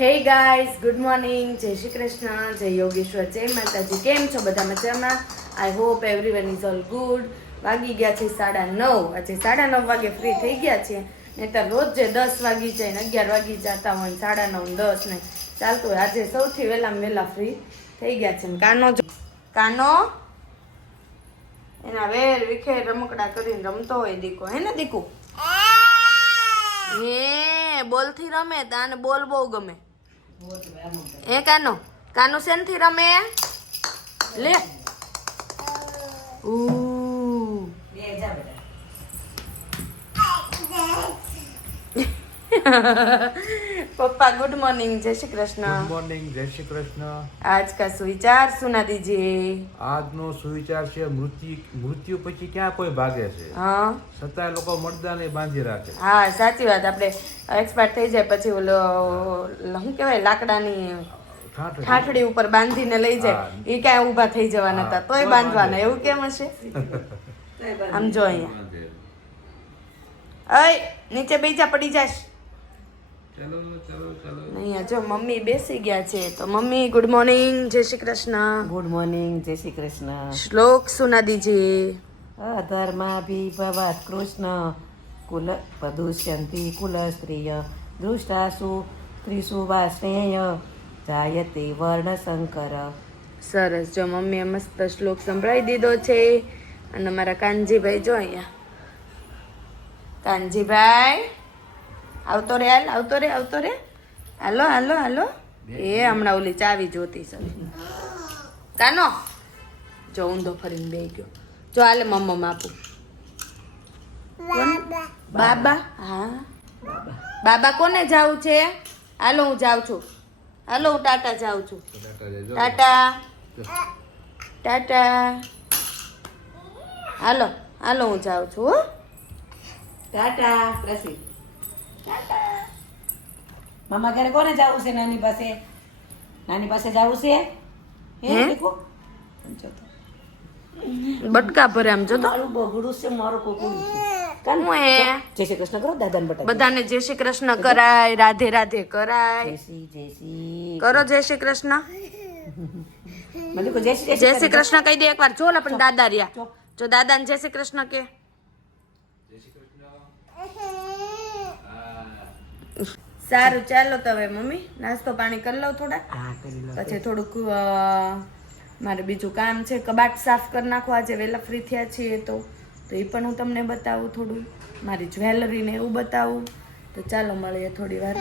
Hey guys good morning જય શ્રી કૃષ્ણ, જય યોગેશ્વર, જય માતાજી. કેમ છો બધા મજામાં? I hope everyone is all good વાગી ગયા છે સાડા નવ. આજે સાડા નવ વાગે ફ્રી થઈ ગયા છે. નહીતર રોજ જે દસ વાગી જાય ને અગિયાર વાગી જતા હોય સાડા નવ, દસ ને ચાલતું હોય. આજે સૌથી વહેલામાં વહેલા ફ્રી થઈ ગયા છે. કાનો કાનો? એના વેર વિખેર રમકડા કરીને રમતો હોય દીકો. હે ને દીકુ? હે, બોલથી રમે તાને બોલ બહુ ગમે. એ કાનો કાનો શેનથી રમે લે. ઉ પપ્પા ગુડ મોર્નિંગ જય શ્રી કૃષ્ણ. ગુડ મોર્નિંગ જય શ્રી કૃષ્ણ. આજ કા સુવિચાર સુના દીજીએ આજનો સુવિચાર છે મૃત્યુ મૃત્યુ પછી ક્યાં કોઈ ભાગે છે? હા. છતાં લોકો મરદાને બાંધી રાખે. હા સાચી વાત. આપણે એક્સપાયર થઈ જાય પછી ઓલો શું કહેવાય લાકડાની ઠાઠડી. ઉપર બાંધીને લઈ જાય. એ ક્યાં ઊભા થઈ જવાના હતા. તોય બાંધવાના. એવું કેમ હશે? આમ જો અહીંયા. અય નીચે બીજા પડી જાશ. અહીંયા જો મમ્મી બેસી ગયા છે. તો મમ્મી ગુડ મોર્નિંગ જય શ્રી કૃષ્ણ. ગુડ મોર્નિંગ જય શ્રી કૃષ્ણ. શ્લોક સુના દીજીએ અધર્માભિભવાત કૃષ્ણ. કુલ પદુષ્યંતિ કુલ સ્ત્રીય દૃષ્ટાસુ ત્રિસુ વા સ્નેય. જાયતે વર્ણ શંકર સરસ. જો મમ્મીએ મસ્ત શ્લોક સંભળાવી દીધો છે. અને મારા કાનજીભાઈ જો અહીંયા. કાનજીભાઈ? આવતો રે હાલ આવતો રે આવતો રે હાલો હાલો. હાલો એ હમણાં ઓલી ચાવી જોતી છે. કાનો? જો ઊંધો ફરીને બે ગયો. જો હાલે મમ્મા આપું બાબા. હા. બાબા. કોને જાવું છે? હાલો હું જાઉં છું. હાલો હું ટાટા જાઉં છું. ટાટા ટાટા. હાલો હાલો હું જાઉં છું હો. ટાટા પ્રસિદ્ધ. મામા ઘરે કોને જવું છે? નાની પાસે. નાની પાસે જવું છે? હે હે? દીકુ? જો તો. બટકા ભરે આમ જો તો. મારું બગડું છે મારું એ જય શ્રી કૃષ્ણ કરો દાદાને બટા બધાને જય શ્રી કૃષ્ણ કરાય રાધે રાધે કરાય. જય શ્રી જય શ્રી. કરો જય શ્રી કૃષ્ણ. મને જય શ્રી જય શ્રી કૃષ્ણ. કહી દે એકવાર. જો પણ દાદા રહ્યા. જો દાદાને જય શ્રી કૃષ્ણ કે. સારું ચાલો તો હવે મમ્મી નાસ્તો પાણી કરી લઉં થોડા. પછી થોડુંક મારે બીજું કામ છે કબાટ સાફ કરી નાખો. આજે વહેલા ફ્રી થયા છીએ તો તો એ પણ હું તમને બતાવું થોડું. મારી જ્વેલરી ને એવું બતાવું. તો ચાલો મળીએ થોડી વાર.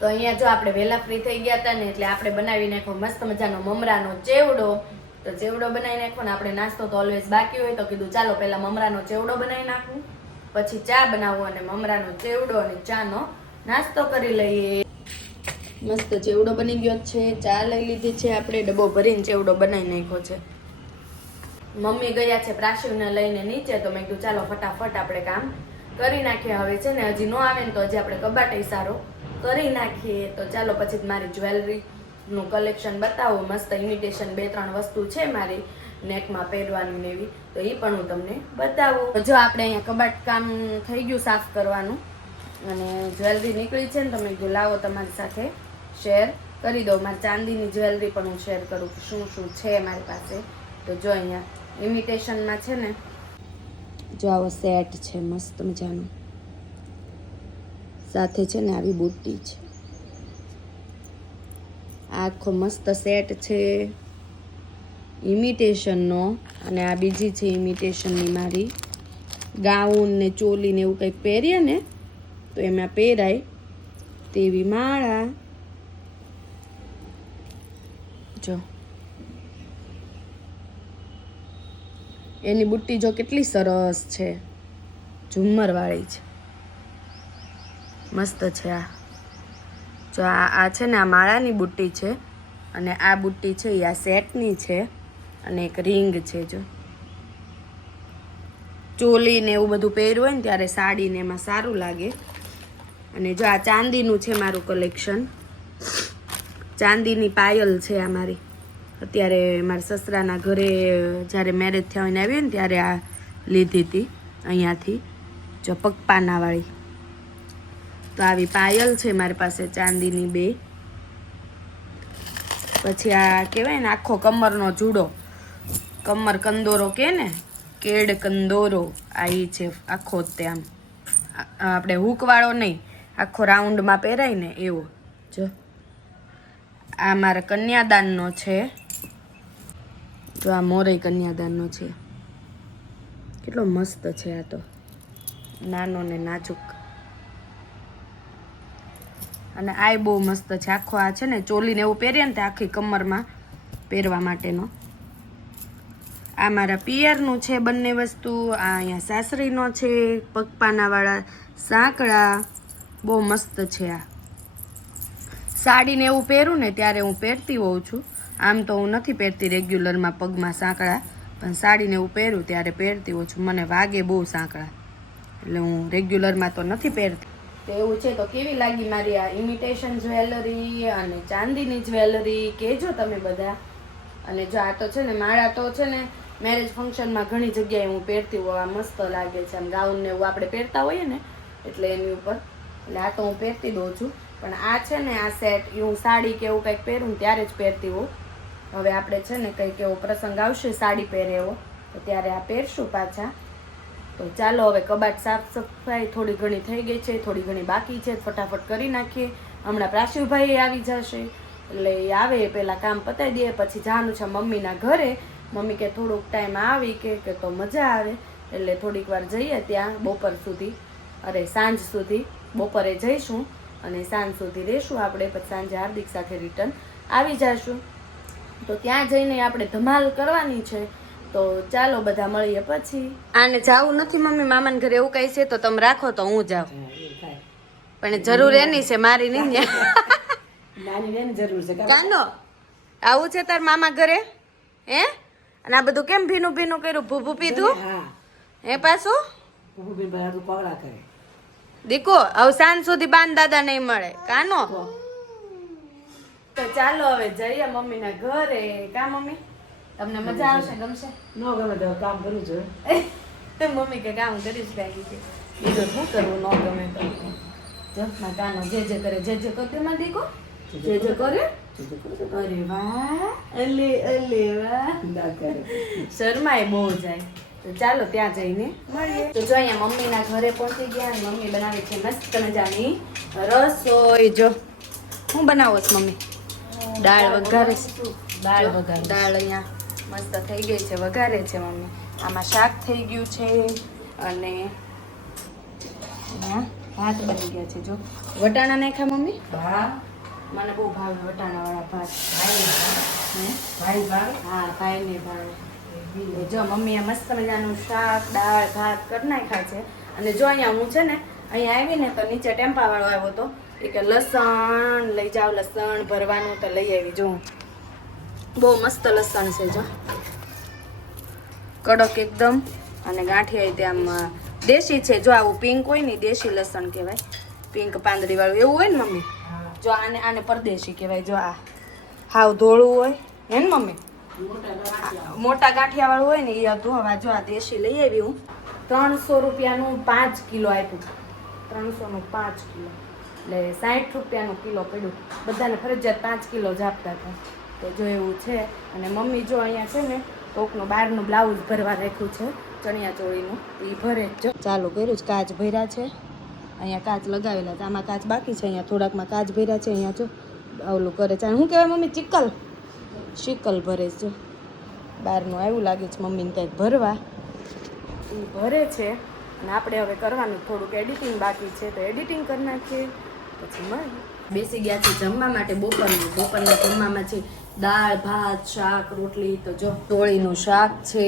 તો અહીંયા જો આપણે વહેલા ફ્રી થઈ ગયા હતા ને એટલે આપણે બનાવી નાખો મસ્ત મજાનો મમરાનો ચેવડો. તો ચેવડો બનાવી નાખો ને આપણે નાસ્તો તો ઓલવેઝ બાકી હોય તો કીધું ચાલો પહેલાં મમરાનો ચેવડો બનાવી નાખું. પછી ચા બનાવું અને મમરાનો ચેવડો અને ચાનો નાસ્તો કરી લઈએ. મસ્ત ચેવડો બની ગયો છે. ચા લઈ લીધી છે આપણે. ડબ્બો ભરીને ચેવડો બનાવી નાખ્યો છે. મમ્મી ગયા છે પ્રાશિવને લઈને નીચે તો મેં કીધું ચાલો ફટાફટ આપણે કામ કરી નાખીએ. હવે છે ને હજી ન આવે ને તો હજી આપણે કબાટ સારો કરી નાખીએ. તો ચાલો પછી મારી જ્વેલરીનું કલેક્શન બતાવું. મસ્ત ઇમિટેશન બે ત્રણ વસ્તુ છે મારી નેકમાં પહેરવાની ને એવી. તો એ પણ હું તમને બતાવું. જો આપણે અહીંયા કબાટ કામ થઈ ગયું સાફ કરવાનું. અને જ્વેલરી નીકળી છે ને તમે કીધું લાવો તમારી સાથે શેર કરી દો. મારી ચાંદીની જ્વેલરી પણ હું શેર કરું શું શું છે મારી પાસે. તો જો અહીંયા ઇમિટેશનમાં છે ને, જો આવો સેટ છે, મસ્ત મજાનો. સાથે છે ને આવી બુટ્ટી છે. આખો મસ્ત સેટ છે. ઇમિટેશનનો અને આ બીજી છે ઇમિટેશનની મારી. ગાઉન ને ચોલી ને એવું કંઈક પહેરીએ ને તો એમાં પહેરાય તેવી માળા. જો. એની બુટ્ટી જો કેટલી સરસ છે. ઝુમ્મરવાળી છે. મસ્ત છે આ. જો આ આ છે ને આ માળાની બુટ્ટી છે અને આ બુટ્ટી છે એ આ સેટની છે અને એક રિંગ છે જો. ચોલી ને એવું બધું પહેર્યું હોય ને ત્યારે સાડીને એમાં સારું લાગે. અને જો આ ચાંદીનું છે મારું કલેક્શન ચાંદીની પાયલ છે આ મારી. અત્યારે મારા સસરાના ઘરે, જ્યારે મેરેજ થયા હોય ને આવી ને ત્યારે આ લીધી હતી, અહીંયાથી, જો પગપાનાવાળી. તો આવી પાયલ છે મારી પાસે ચાંદીની બે. પછી આ કહેવાય ને, આખો કમરનો જુડો. કમર કંદોરો કે ને કેડ કંદોરો. આ છે આખો તે આમ. આપણે હૂકવાળો નહીં. આખો રાઉન્ડમાં પહેરાય ને એવો. જો. આ મારા કન્યાદાનનો છે. તો આ મોરે કન્યાદાનનો છે. કેટલો મસ્ત છે આ તો. નાનો ને નાજુક. અને આ બહુ મસ્ત છે. આખો આ છે ને, ચોલીને એવું પહેરીએ ને તે આખી કમરમાં પહેરવા માટેનો. આ મારા પિયરનું છે બંને વસ્તુ. આ અહીંયા સાસરીનો છે, પગપાનાવાળા, સાંકળા. બહુ મસ્ત છે આ. સાડીને એવું પહેરું ને ત્યારે હું પહેરતી હોઉં છું. આમ તો હું નથી પહેરતી રેગ્યુલરમાં પગમાં સાંકળા, પણ સાડીને એવું પહેરું ત્યારે પહેરતી હોઉં છું. મને વાગે બહુ સાંકળા. એટલે હું રેગ્યુલરમાં તો નથી પહેરતી. તો એવું છે તો કેવી લાગી મારી આ ઇમિટેશન જ્વેલરી અને ચાંદીની જ્વેલરી કહેજો તમે બધા. અને જો આ તો છે ને, માળા તો છે ને મેરેજ ફંક્શનમાં ઘણી જગ્યાએ હું પહેરતી હોઉં. આ મસ્ત લાગે છે. આમ ગાઉન ને એવું આપણે પહેરતા હોઈએ ને, એટલે એની ઉપર એટલે આ તો હું પહેરતી દઉં છું. પણ આ છે ને આ સેટ એ હું સાડી કે એવું કંઈક પહેરું ત્યારે જ પહેરતી હોઉં. હવે આપણે છે ને કંઈક એવો પ્રસંગ આવશે, સાડી પહેરે એવો, તો ત્યારે આ પહેરશું પાછા. તો ચાલો હવે કબાટ સાફ સફાઈ થોડી ઘણી થઈ ગઈ છે, થોડી ઘણી બાકી છે, ફટાફટ કરી નાખીએ. હમણાં પ્રાશુભાઈ આવી જશે, એટલે એ આવે પહેલાં કામ પતાવી દઈએ પછી જવાનું છે મમ્મીના ઘરે. મમ્મી કે થોડુંક ટાઈમ આવી કે કે તો મજા આવે. એટલે થોડીક વાર જઈએ ત્યાં બપોર સુધી, અરે સાંજ સુધી. બપોરે જઈશું અને સાંજ સુધી રહેશું. આપણે પછી સાંજે હાર્દિક સાથે રિટર્ન આવી જઈશું તો ત્યાં જઈને આપણે ધમાલ કરવાની છે. તો ચાલો બધા મળીએ પછી. આને જાવું નથી મમ્મી મામાને ઘરે એવું કઈ છે તો તમે રાખો તો હું જાઉં. પણ જરૂર એની છે મારી નહીં જરૂર છે? કાનો આવું છે તાર મામા ઘરે? હે? અને આ બધું કેમ ભીનું ભીનું કર્યું? ભૂભું પીધું? હા. પાછું? ભૂભું પગલા કરે. દીકો અવસાન સાંજ સુધી બાન દાદા નહીં મળે. કાનો? તો ચાલો હવે જઈએ મમ્મીના ઘરે. કા મમ્મી? તમને મજા આવશે ગમશે? ન ગમે તો કામ કરવું છે તો મમ્મી કે કામ કરીશ લાગી છે. બીજું શું કરવું ન ગમે તો? જસના કાનો જે જે કરે જે જે કરતે માં દીકો. જે જે કરે. અરે વાહ અલે અલે વાહ. શર્માય બહુ જાય. તો ચાલો ત્યાં જઈને મળીએ. તો જો અહીંયા મમ્મીના ઘરે પહોંચી ગયા અને મમ્મી બનાવે છે મસ્ત મજાની રસોઈ. જો હું બનાવો છો મમ્મી? દાળ વઘારે દાળ વઘારે દાળ અહીંયા મસ્ત થઈ ગઈ છે વઘારે છે મમ્મી. આમાં શાક થઈ ગયું છે અને ભાત બની ગયા છે. જો વટાણા નાખ્યા મમ્મી? હા મને બહુ ભાવે વટાણાવાળા ભાત. ભાઈ ભાઈ ભાવે હા ભાઈને ભાવે. જો મમ્મીએ મસ્ત મજાનું શાક, દાળ, ભાત કરી નાખ્યા છે. અને જો અહીંયા હું છે ને, અહીંયા આવીને તો નીચે ટેમ્પાવાળો આવ્યો હતો એ કે લસણ, લઈ જાવ લસણ, ભરવાનું તો લઈ આવી, જો. બહુ મસ્ત લસણ છે, જો. કડક એકદમ. અને ગાંઠિયા તે આમ દેશી છે, જો આવું પિંક હોય ને દેશી લસણ કહેવાય. પિંક પાંદડીવાળું એવું હોય ને મમ્મી? જો આને આને પરદેશી કહેવાય, જો આ. હાવ ધોળું હોય. હે ને મમ્મી? મોટા ગાંઠિયા વાળું હોય ને, એ હતું હવે જો આ દેશી લઈ આવી હું. ત્રણસો રૂપિયાનું પાંચ કિલો આપ્યું. ત્રણસોનું પાંચ કિલો. એટલે સાઠ રૂપિયાનું કિલો પડ્યું. બધાને ફરજિયાત પાંચ કિલો જ આપતા હતા. તો જો એવું છે, અને મમ્મી જો અહીંયા છે ને, કોકનું બહારનું બ્લાઉઝ ભરવા રાખ્યું છે, ચણિયા ચોળીનું એ ભરે જ. જો ચાલુ કર્યું છે કાચ ભર્યા છે. અહીંયા કાચ લગાવેલા છે. આમાં કાચ બાકી છે. અહીંયા થોડાકમાં કાચ ભર્યા છે. અહીંયા જો, ઓલું કરે છે. શું કહેવાય મમ્મી ચિકલ શિકલ ભરે છે. જો બહારનું આવ્યું, લાગે છે મમ્મીને કંઈક ભરવા. એ ભરે છે, અને આપણે હવે કરવાનું થોડુંક એડિટિંગ બાકી છે, તો એડિટિંગ કરી નાખીએ. પછી મળીએ બેસી ગયા છે જમવા માટે બપોરનું. બપોરના જમવામાં છે દાળ, ભાત, શાક, રોટલી. તો જો, ટોળીનું શાક છે,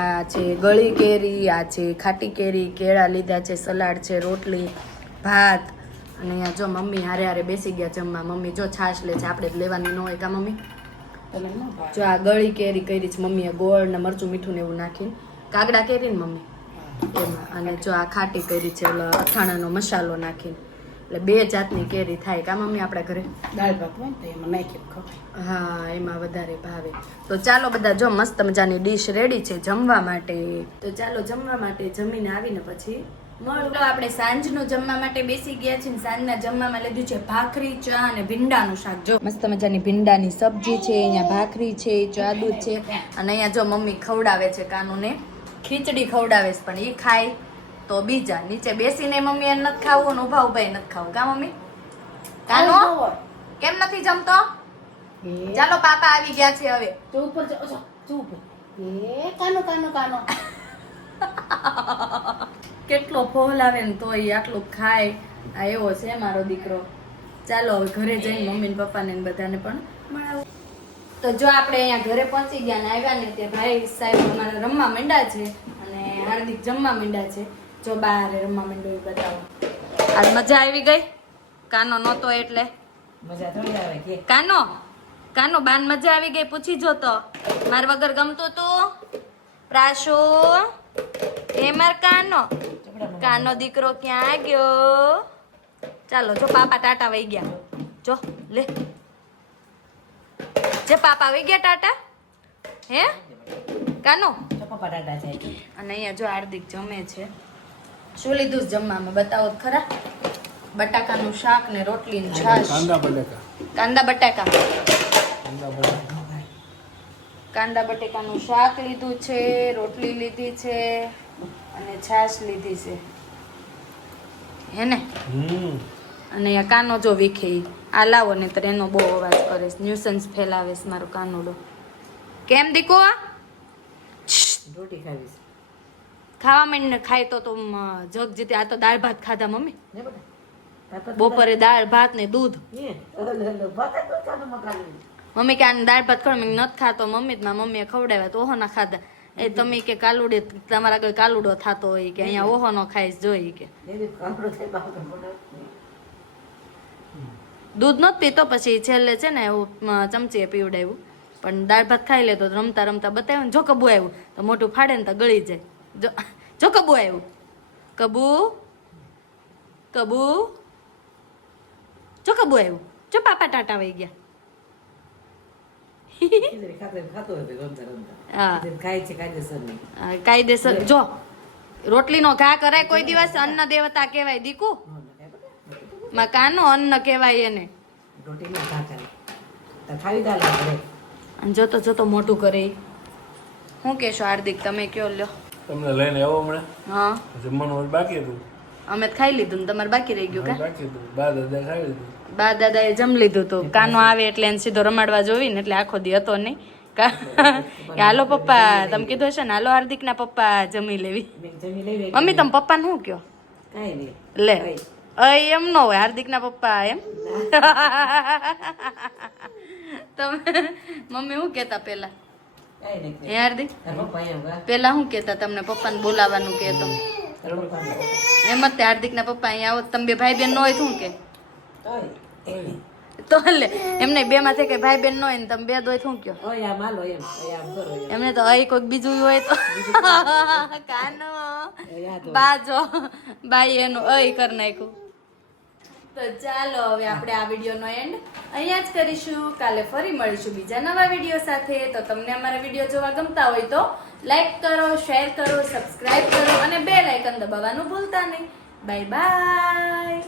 આ છે ગળી કેરી, આ છે ખાટી કેરી, કેળા લીધા છે, સલાડ છે, રોટલી, ભાત. અને અહીંયા જો મમ્મી હારે હારે બેસી ગયા જમવા. મમ્મી જો છાશ લે છે, આપણે જ લેવાની ન હોય કા મમ્મી. જો આ ગળી કેરી કરી છે મમ્મીએ ગોળ ને મરચું મીઠું ને એવું નાખીને. કાગડા કેરી ને મમ્મી. એમાં. અને જો આ ખાટી કરી છે ઓલો અથાણાનો મસાલો નાખીને. એટલે બે જાતની કેરી થાય. કા મમ્મી આપણા ઘરે? દાળ ભાત હોય તો એમાં નાખી ખવાય. હા એમાં વધારે ભાવે. તો ચાલો બધા જો મસ્ત મજાની ડીશ રેડી છે જમવા માટે. તો ચાલો જમવા માટે જમીને આવીને પછી મળો આપણે સાંજનું જમવા માટે બેસી ગયા છીએ ને સાંજના જમવામાં લીધું છે ભાખરી ચા અને ભીંડાનું શાક. જો મસ્ત મજાની ભીંડાની સબ્જી છે અહીંયા ભાખરી છે ચા દૂધ છે અને અહીંયા જો મમ્મી ખવડાવે છે કાનુને ખીચડી ખવડાવે છે પણ એ ખાય તો બીજા. નીચે બેસીને મમ્મી એને નથી ખાવું અને ઊભા ઊભા નથી ખાવું. કા મમ્મી? કાનો? કેમ નથી જમતો? ચાલો પાપા આવી ગયા છે હવે. ચૂપ ઉપર કાનો કાનો કાનો. કેટલો ફોહલાવે ને તોય આટલું ખાય. આ એવો છે મારો દીકરો. ચાલો હવે ઘરે જઈને મમ્મી ને પપ્પાને ને બધાને પણ મળાવું. તો જો આપણે અહીંયા ઘરે પહોંચી ગયા ને આવ્યા ને તે ભાઈ સાહેબ અમારે રમવા માંડ્યા છે અને હાર્દિક જમવા માંડ્યા છે. જો બહાર રમવા માંડ્યો બતાવો. આજ મજા આવી ગઈ? કાનો નહોતો એટલે? મજા થોડી આવે કે? કાનો? કાનો બાન મજા આવી ગઈ? પૂછી જો તો. માર વગર ગમતું તું? પ્રાશુ? એ માર કાનો. કાનો દીકરો ક્યાં ગયો? ચાલો જો પાપા ટાટા વહી ગયા. જો લે. જે પાપા વહી ગયા ટાટા? હે? કાનો? અને અહીંયા જો હાર્દિક જમે છે. શું લીધું જમવામાં? બતાવો ખરા. બટાકાનું શાક ને રોટલી ને છાશ કાંદા બટાકા. કાંદા બટાકા. કાંદા બટેકાનું શાક લીધું છે રોટલી લીધી છે અને છાશ લીધી છે. હે ને? અને અહીંયા કાનો જો વીખે આ લાવો ને તો એનો બહુ અવાજ કરે છે. ન્યુસન્સ ફેલાવે છે મારો કાનુડો કેમ દીકો રોટી ખાવીશ ખાવા માંડીને ખાય તો તો જગ જીતે. આ તો દાળ ભાત ખાધા મમ્મી. ને બેટા તાકાત બપોરે દાળ ભાત ને દૂધ. મમ્મી કે આને દાળ ભાત ખવડ મેં નથી ખાતો. મમ્મી મારા મમ્મીએ ખવડાવ્યા તો ઓહો ના ખાધા. એ તમે કે કાલુડે, તમારા આગળ કાલુડો થતો હોય કે અહીંયા ઓહો નો ખાઈશ જોઈ કે. દૂધ નહોતું પીતો, પછી છેલ્લે છે ને ચમચીએ પીવડાવ્યું. પણ દાળ ભાત ખાઈ લેતો રમતા રમતા બતાવ્યું જો કબુ આવ્યું. તો મોટું ફાડે ને તો ગળી જાય. જો જો કબુ આવ્યું. કબુ? કબુ? જો કબુ આવ્યું. જો પાપા ટાટા વહી ગયા ખીચડી ખાતો હોય ખાતો હોય રમતા રમતા હા ખીચડી ખાય છે કાયદેસર જો રોટલીનો ઘા કરાય કોઈ દિવસ અન્ન દેવતા કહેવાય દીકુ? માં કાનો અન્ન કહેવાય એને. જોતો જોતો મોટું કરે. શું કહેશો હાર્દિક તમે કયો લ્યો? તમને લઈને આવો હમણાં. હા. જમવાનું બાકી હતું. અમે ખાઈ લીધું ને તમારે બાકી રહી ગયું કા? બા દાદા એ દાદાએ જમ લીધું તું. કાનો આવે એટલે એને સીધો રમાડવા જોવી ને એટલે આખો દી હતો નહીં. કા હાલો પપ્પા તમે કીધું હશે ને હાલો હાર્દિકના પપ્પા જમી લેવી. મમ્મી તમે પપ્પાને શું કયો લે. એમ ન હોય હાર્દિકના પપ્પા એમ. તમે મમ્મી શું કહેતા પેલા કાંઈ હે હાર્દિક? પપ્પા. પેલા શું કહેતા તમને? પપ્પાને બોલાવાનું પપ્પાને એમ જ તે હાર્દિકના પપ્પા અહીંયા આવો. તમે બે ભાઈ બહેન ન હોય શું કે? તો લે એમને બે માંથી કે ભાઈ બહેન ન હોય ને તમે બે દોય શું કયો? એમને તો અહીં કોઈક બીજું હોય તો. કાનો. બાજો. બાઈ એનું અહીં કરી નાખ્યું. તો ચાલો હવે આપણે આ વિડીયોનો એન્ડ અહીંયા જ કરીશું. કાલે ફરી મળીશું બીજા નવા વીડિયો સાથે. તો તમને અમારા વીડિયો જોવા ગમતા હોય તો લાઈક કરો શેર કરો સબસ્ક્રાઈબ કરો અને બે લાઇકન દબાવવાનું ભૂલતા નહીં. Bye bye